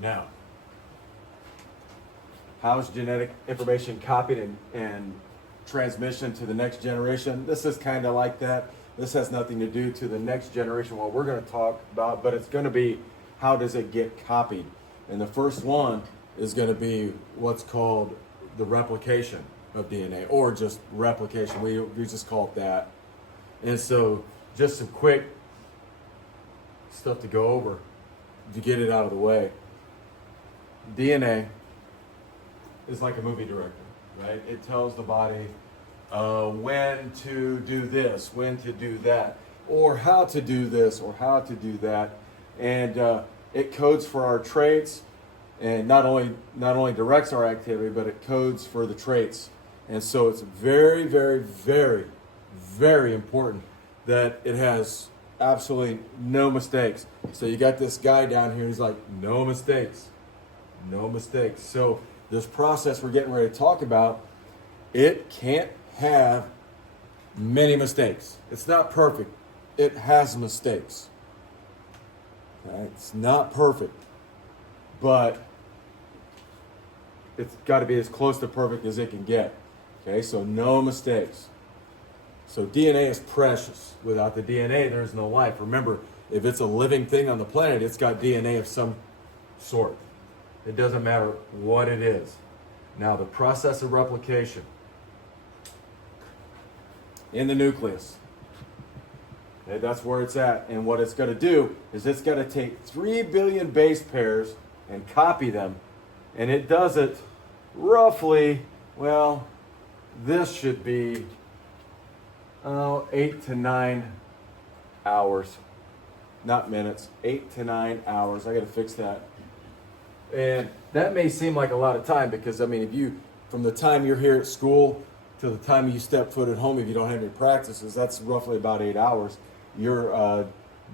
Now, how is genetic information copied and transmission to the next generation? This is kind of like that. This has nothing to do to the next generation, what we're going to talk about, but it's going to be how does it get copied? And the first one is going to be what's called the replication of DNA, or just replication. We just call it that. And so just some quick stuff to go over to get it out of the way. DNA is like a movie director, right? It tells the body when to do this, when to do that, or how to do this, or how to do that. And it codes for our traits, and not only directs our activity, but it codes for the traits. And so it's very, very, very, very important that it has absolutely no mistakes. So you got this guy down here who's like, no mistakes, no mistakes. So this process we're getting ready to talk about, it can't have many mistakes. It's not perfect. It has mistakes. Right? It's not perfect, but it's got to be as close to perfect as it can get. Okay, so no mistakes. So DNA is precious. Without the DNA, there's no life. Remember, if it's a living thing on the planet, it's got DNA of some sort. It doesn't matter what it is. Now, the process of replication in the nucleus. Okay, that's where it's at. And what it's going to do is it's going to take 3 billion base pairs and copy them. And it does it roughly, well, this should be 8 to 9 hours. Not minutes, 8 to 9 hours. I got to fix that. And that may seem like a lot of time because, I mean, if you, from the time you're here at school to the time you step foot at home, if you don't have any practices, that's roughly about 8 hours. Your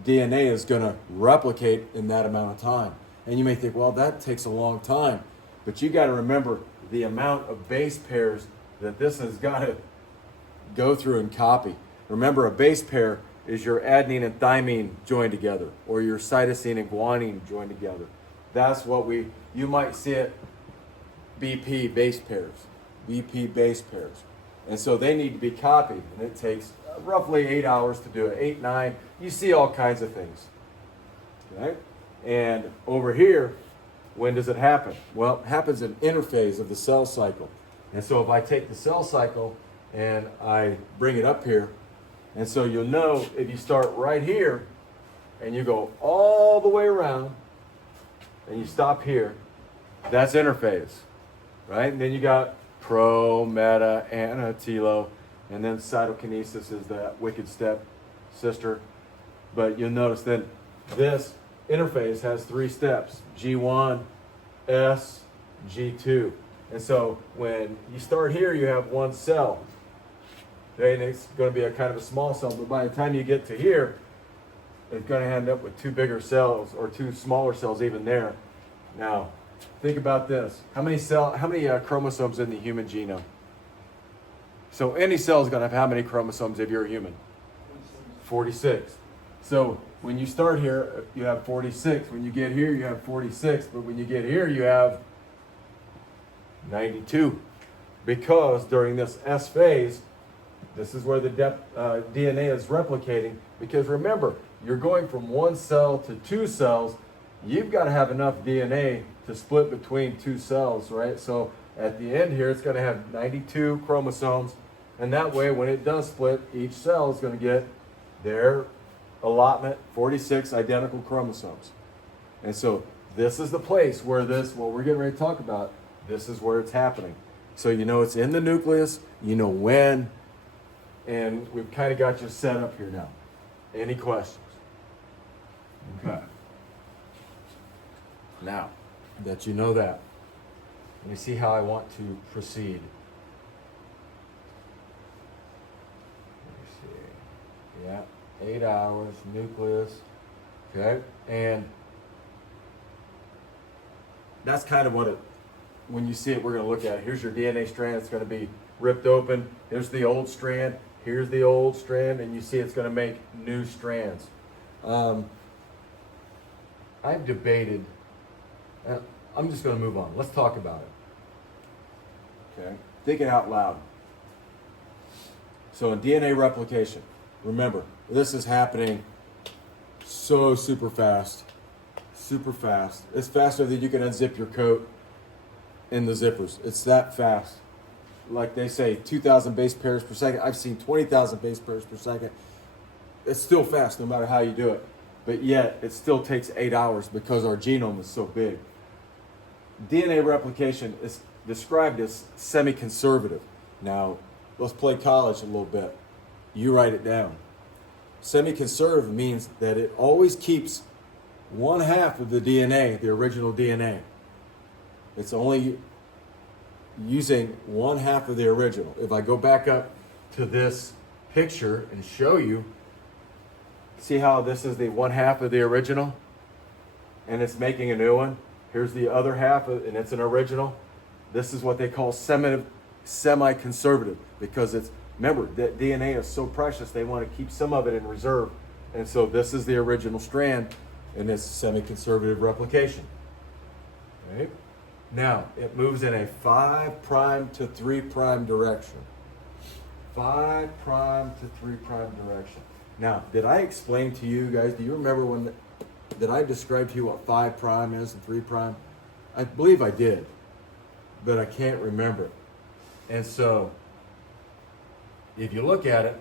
DNA is going to replicate in that amount of time. And you may think, well, that takes a long time. But you got to remember the amount of base pairs that this has got to go through and copy. Remember, a base pair is your adenine and thymine joined together, or your cytosine and guanine joined together. That's what you might see it, BP base pairs, BP base pairs. And so they need to be copied, and it takes roughly 8 hours to do it, 8, 9. You see all kinds of things. Okay? And over here, when does it happen? Well, it happens in interphase of the cell cycle. And so if I take the cell cycle and I bring it up here, and so you'll know if you start right here and you go all the way around and you stop here, that's interphase, right? And then you got pro, meta, ana, telo, and then cytokinesis is that wicked step sister. But you'll notice then this interphase has 3 steps, G1, S, G2. And so when you start here, you have 1 cell. Okay, and it's going to be a kind of a small cell, but by the time you get to here, it's going to end up with 2 bigger cells or 2 smaller cells even there. Now, think about this. How many chromosomes in the human genome? So any cell is going to have how many chromosomes if you're a human? 46. So when you start here, you have 46. When you get here, you have 46. But when you get here, you have 92. Because during this S phase, this is where the DNA is replicating. Because remember, you're going from 1 cell to 2 cells. You've got to have enough DNA to split between 2 cells, right? So at the end here, it's going to have 92 chromosomes. And that way, when it does split, each cell is going to get their allotment, 46 identical chromosomes. And so this is the place where what we're getting ready to talk about, this is where it's happening. So you know it's in the nucleus, you know when, and we've kind of got you set up here now. Any questions? Okay. Now that you know that, let me see how I want to proceed. Let me see. Yeah. 8 hours, nucleus, okay? And that's kind of what when you see it, we're going to look at it. Here's your DNA strand. It's going to be ripped open. Here's the old strand. Here's the old strand. And you see it's going to make new strands. I've debated I'm just going to move on. Let's talk about it. Okay. Thinking out loud. So in DNA replication, remember, this is happening so super fast. Super fast. It's faster than you can unzip your coat in the zippers. It's that fast. Like they say, 2,000 base pairs per second. I've seen 20,000 base pairs per second. It's still fast no matter how you do it. But yet, it still takes 8 hours because our genome is so big. DNA replication is described as semi-conservative. Now, let's play college a little bit. You write it down. Semi-conservative means that it always keeps one half of the DNA, the original DNA. It's only using one half of the original. If I go back up to this picture and show you, see how this is the one half of the original and it's making a new one? Here's the other half and it's an original. This is what they call semi-conservative because it's, remember, that DNA is so precious they want to keep some of it in reserve. And so this is the original strand in this semi-conservative replication. Right? Now, it moves in a 5' to 3' direction. 5' to 3' direction. Now, did I explain to you guys, do you remember when, did I describe to you what 5' is and 3'? I believe I did, but I can't remember. And so, if you look at it,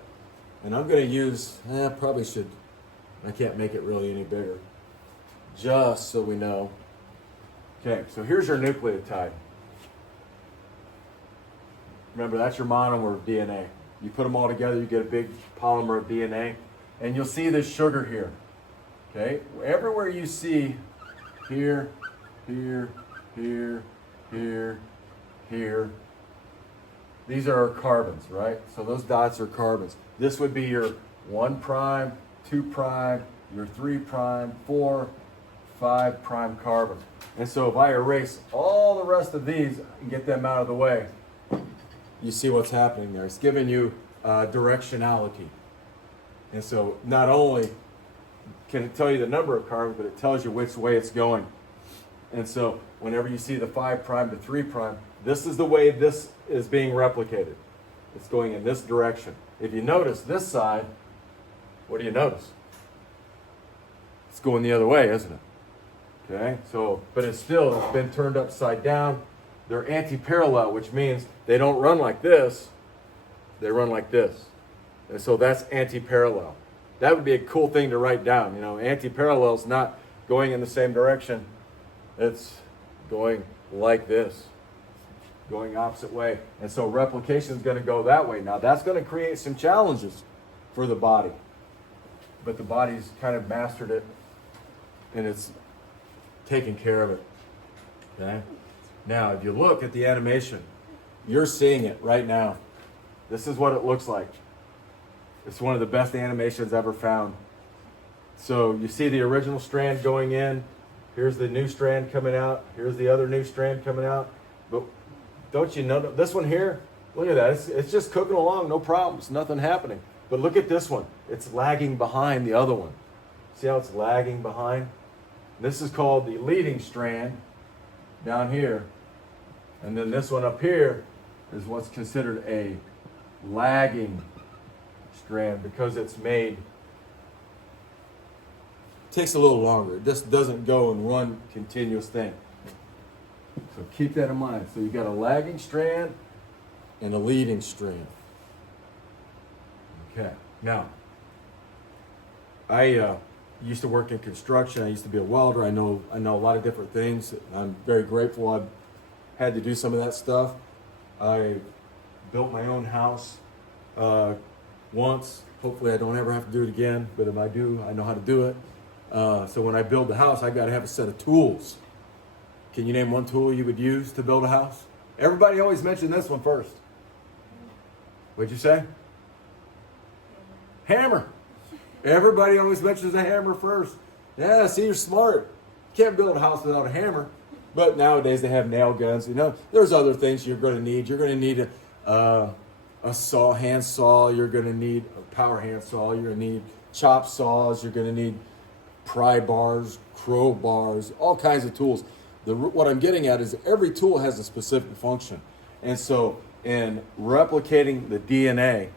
and I'm going to use, probably should, I can't make it really any bigger, just so we know. Okay, so here's your nucleotide. Remember, that's your monomer of DNA. You put them all together, you get a big polymer of DNA, and you'll see this sugar here. Okay, everywhere you see here, here, here, here, here, these are our carbons, right? So those dots are carbons. This would be your 1', 2', your 3', 4, 5' carbon. And so if I erase all the rest of these and get them out of the way, you see what's happening there. It's giving you directionality. And so not only can it tell you the number of carbons, but it tells you which way it's going. And so whenever you see the 5' to 3', this is the way this is being replicated. It's going in this direction. If you notice this side, what do you notice? It's going the other way, isn't it? Okay, so, but it's been turned upside down. They're anti-parallel, which means they don't run like this, they run like this. And so that's anti-parallel. That would be a cool thing to write down. You know, anti-parallel is not going in the same direction. It's going like this, going opposite way. And so replication is going to go that way. Now that's going to create some challenges for the body. But the body's kind of mastered it, and it's taking care of it. Okay? Now, if you look at the animation, you're seeing it right now. This is what it looks like. It's one of the best animations ever found. So you see the original strand going in. Here's the new strand coming out. Here's the other new strand coming out. But don't you know, this one here, look at that. It's just cooking along, no problems, nothing happening. But look at this one. It's lagging behind the other one. See how it's lagging behind? This is called the leading strand down here. And then this one up here is what's considered a lagging strand because it's made, takes a little longer. It just doesn't go in one continuous thing. So keep that in mind. So you got a lagging strand and a leading strand. Okay. Now, I used to work in construction. I used to be a welder. I know a lot of different things. I'm very grateful I've had to do some of that stuff. I built my own house once. Hopefully I don't ever have to do it again, but if I do, I know how to do it. So when I build a house, I got to have a set of tools. Can you name one tool you would use to build a house? Everybody always mentioned this one first. What'd you say? Hammer. Everybody always mentions a hammer first. Yeah, see, you're smart. You can't build a house without a hammer. But nowadays they have nail guns. You know, there's other things you're going to need. You're going to need a saw, hand saw. You're going to need a power hand saw. You're going to need chop saws. You're going to need pry bars, crowbars, all kinds of tools. What I'm getting at is every tool has a specific function. And so in replicating the DNA,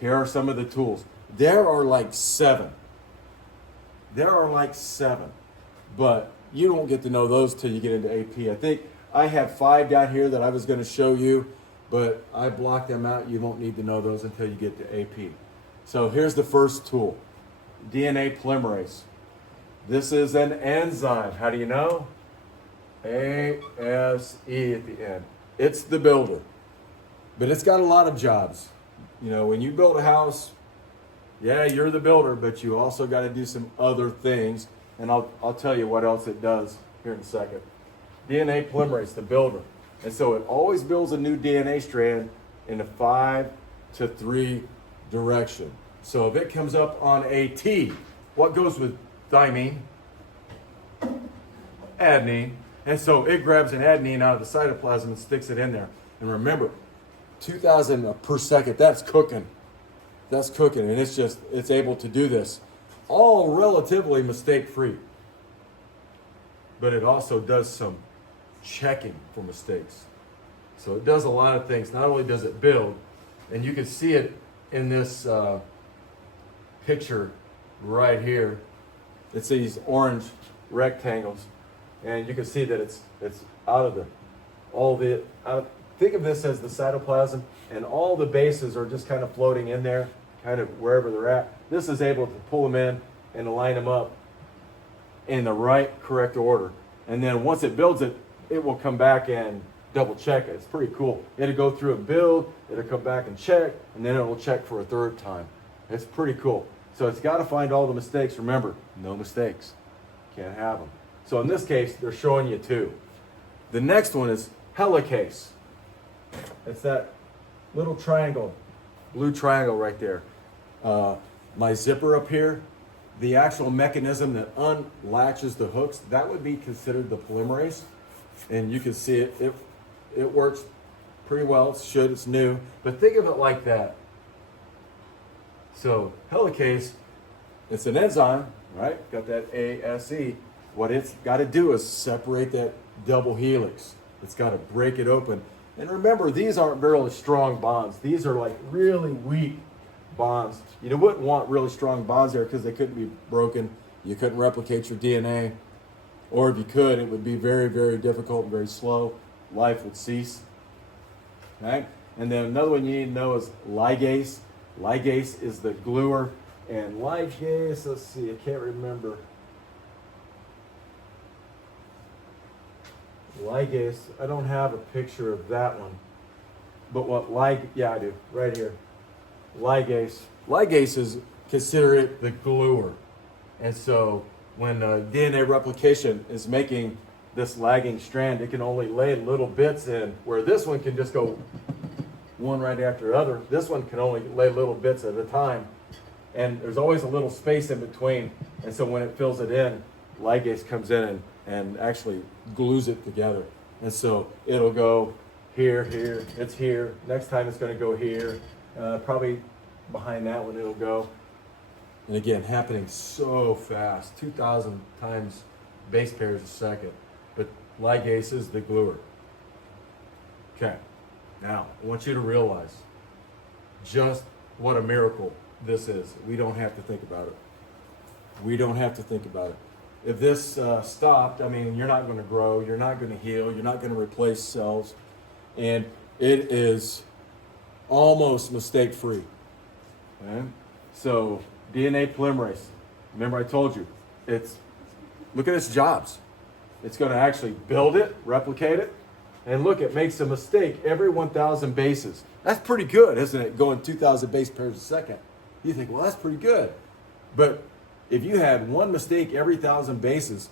here are some of the tools. There are like 7. But you don't get to know those till you get into AP. I think I have 5 down here that I was going to show you, but I blocked them out. You won't need to know those until you get to AP. So here's the first tool, DNA polymerase. This is an enzyme. How do you know? ASE at the end. It's the builder. But it's got a lot of jobs. You know, when you build a house, yeah, you're the builder, but you also got to do some other things. And I'll tell you what else it does here in a second. DNA polymerase, the builder. And so it always builds a new DNA strand in a 5 to 3 direction. So if it comes up on a T, what goes with thymine? Adenine. And so it grabs an adenine out of the cytoplasm and sticks it in there. And remember, 2,000 per second, that's cooking. That's cooking, and it's able to do this. All relatively mistake-free. But it also does some checking for mistakes. So it does a lot of things. Not only does it build, and you can see it in this picture right here. It's these orange rectangles, and you can see that it's out of think of this as the cytoplasm, and all the bases are just kind of floating in there, kind of wherever they're at. This is able to pull them in and line them up in the right, correct order. And then once it builds it, it will come back and double check it. It's pretty cool. It'll go through and build, it'll come back and check, and then it will check for a 3rd time. It's pretty cool. So it's got to find all the mistakes. Remember, no mistakes. Can't have them. So in this case, they're showing you 2. The next one is helicase. It's that little triangle, blue triangle right there. My zipper up here, the actual mechanism that unlatches the hooks, that would be considered the polymerase. And you can see it works pretty well. It should, it's new. But think of it like that. So helicase, it's an enzyme, right? Got that ASE. What it's got to do is separate that double helix. It's got to break it open. And remember, these aren't very strong bonds. These are like really weak bonds. You wouldn't want really strong bonds there because they couldn't be broken. You couldn't replicate your DNA. Or if you could, it would be very, very difficult and very slow. Life would cease. Okay? And then another one you need to know is ligase. Ligase is the gluer. And ligase, let's see, I can't remember. Ligase, I don't have a picture of that one. But yeah, I do, right here. Ligase. Ligase is, consider it the gluer. And so when DNA replication is making this lagging strand, it can only lay little bits in, where this one can just go one right after the other. This one can only lay little bits at a time. And there's always a little space in between. And so when it fills it in, ligase comes in and actually glues it together. And so it'll go here, here, it's here. Next time it's going to go here. Probably behind that one it'll go. And again, happening so fast, 2,000 times base pairs a second. But ligase is the gluer. Okay, now I want you to realize just what a miracle this is. We don't have to think about it. We don't have to think about it. If this stopped, I mean, you're not going to grow, you're not going to heal, you're not going to replace cells, and it is almost mistake-free. Okay? So DNA polymerase, remember I told you, look at its jobs. It's going to actually build it, replicate it, and look, it makes a mistake every 1,000 bases. That's pretty good, isn't it? Going 2,000 base pairs a second. You think, well, that's pretty good. But if you had one mistake every 1,000 bases,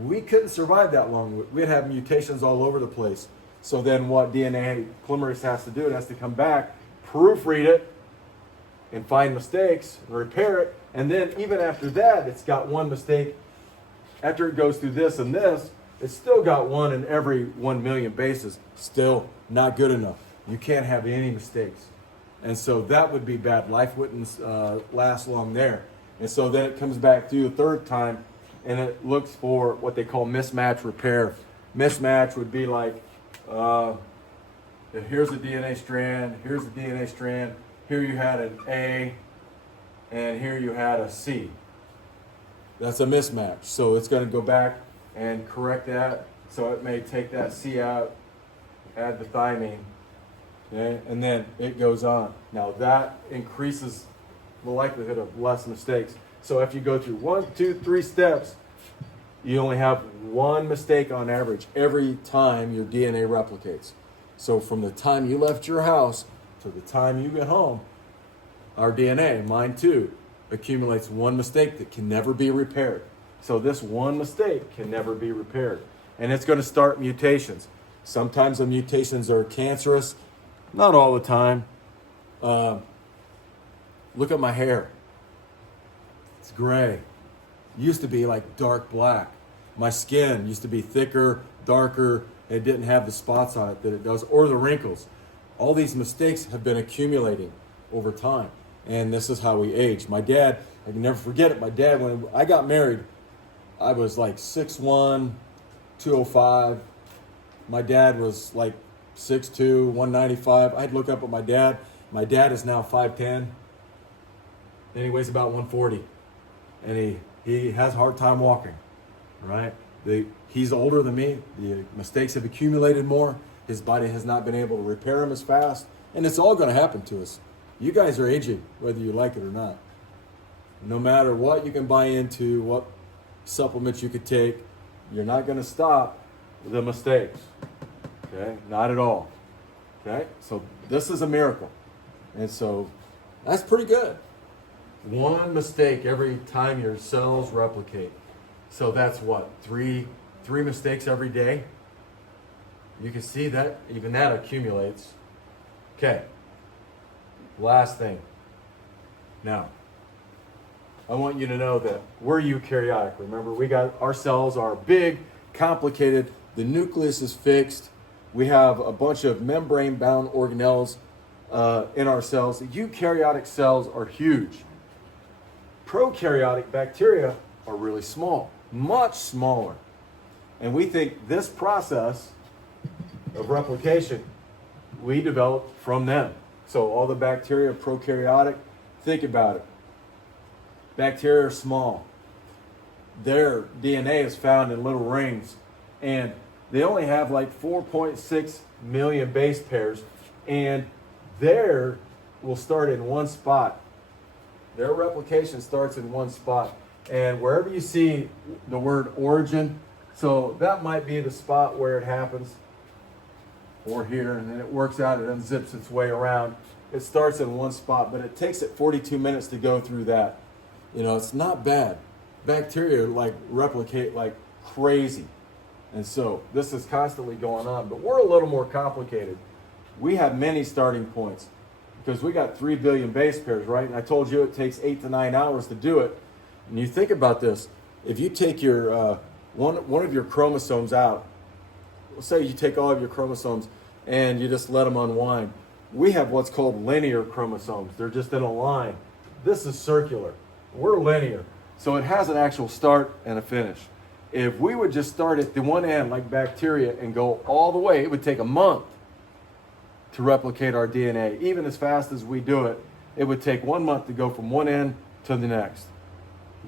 we couldn't survive that long. We'd have mutations all over the place. So then what DNA polymerase has to do, it has to come back, proofread it, and find mistakes, and repair it. And then even after that, it's got one mistake. After it goes through this and this, it's still got one in every 1 million bases. Still not good enough. You can't have any mistakes. And so that would be bad. Life wouldn't last long there. And so then it comes back through a 3rd time, and it looks for what they call mismatch repair. Mismatch would be like, here's a DNA strand, here's a DNA strand, here you had an A, and here you had a C. That's a mismatch. So it's going to go back and correct that. So it may take that C out, add the thymine, okay, and then it goes on. Now that increases the likelihood of less mistakes. So if you go through 1, 2, 3 steps, you only have one mistake on average every time your DNA replicates. So from the time you left your house to the time you get home, our DNA, mine too, accumulates one mistake that can never be repaired. So this one mistake can never be repaired. And it's going to start mutations. Sometimes the mutations are cancerous, not all the time. Look at my hair. It's gray. It used to be like dark black. My skin used to be thicker, darker. It didn't have the spots on it that it does, or the wrinkles. All these mistakes have been accumulating over time. And this is how we age. My dad, I can never forget it. My dad, when I got married, I was like 6'1", 205. My dad was like 6'2", 195. I'd look up at my dad. My dad is now 5'10", and he weighs about 140. And he has a hard time walking, right? He's older than me. The mistakes have accumulated more. His body has not been able to repair them as fast. And it's all going to happen to us. You guys are aging, whether you like it or not. No matter what you can buy into, what supplements you could take, you're not going to stop the mistakes. Okay? Not at all. Okay? So this is a miracle. And so that's pretty good. One mistake every time your cells replicate. So that's what? Three mistakes every day? You can see that even that accumulates. Okay. Last thing. Now, I want you to know that we're eukaryotic. Remember, our cells are big, complicated. The nucleus is fixed. We have a bunch of membrane-bound organelles in our cells. The eukaryotic cells are huge. Prokaryotic bacteria are really small, much smaller. And we think this process of replication we developed from them. So all the bacteria are prokaryotic. Think about it. Bacteria are small. Their DNA is found in little rings, and they only have like 4.6 million base pairs, and their will start in one spot. Their replication starts in one spot. And wherever you see the word origin, so that might be the spot where it happens, or here, and then it works out, it unzips its way around. It starts in one spot, but it takes it 42 minutes to go through that. You know, it's not bad. Bacteria like replicate like crazy. And so this is constantly going on, but we're a little more complicated. We have many starting points because we got 3 billion base pairs, right? And I told you it takes 8 to 9 hours to do it. And you think about this, if you take your one of your chromosomes out, let's say you take all of your chromosomes and you just let them unwind. We have what's called linear chromosomes. They're just in a line. This is circular. We're linear. So it has an actual start and a finish. If we would just start at the one end like bacteria and go all the way, it would take a month to replicate our DNA. Even as fast as we do it, it would take 1 month to go from one end to the next.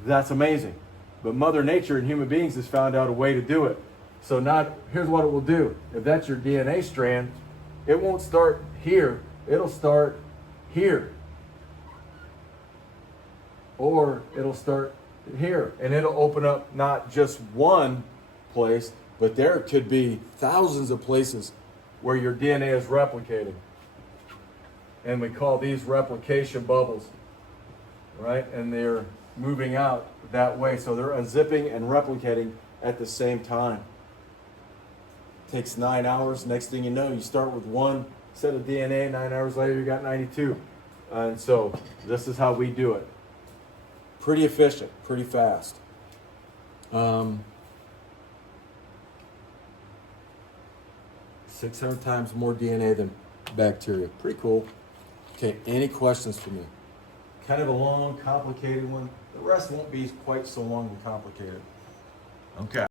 That's amazing. But Mother Nature and human beings has found out a way to do it. So here's what it will do. If that's your DNA strand, it won't start here. It'll start here. Or it'll start here. And it'll open up not just one place, but there could be thousands of places where your DNA is replicating. And we call these replication bubbles, right? And they're moving out that way. So they're unzipping and replicating at the same time. Takes 9 hours. Next thing you know, you start with one set of DNA. 9 hours later, you got 92. And so this is how we do it. Pretty efficient, pretty fast. 600 times more DNA than bacteria. Pretty cool. Okay, any questions for me? Kind of a long, complicated one. The rest won't be quite so long and complicated. Okay.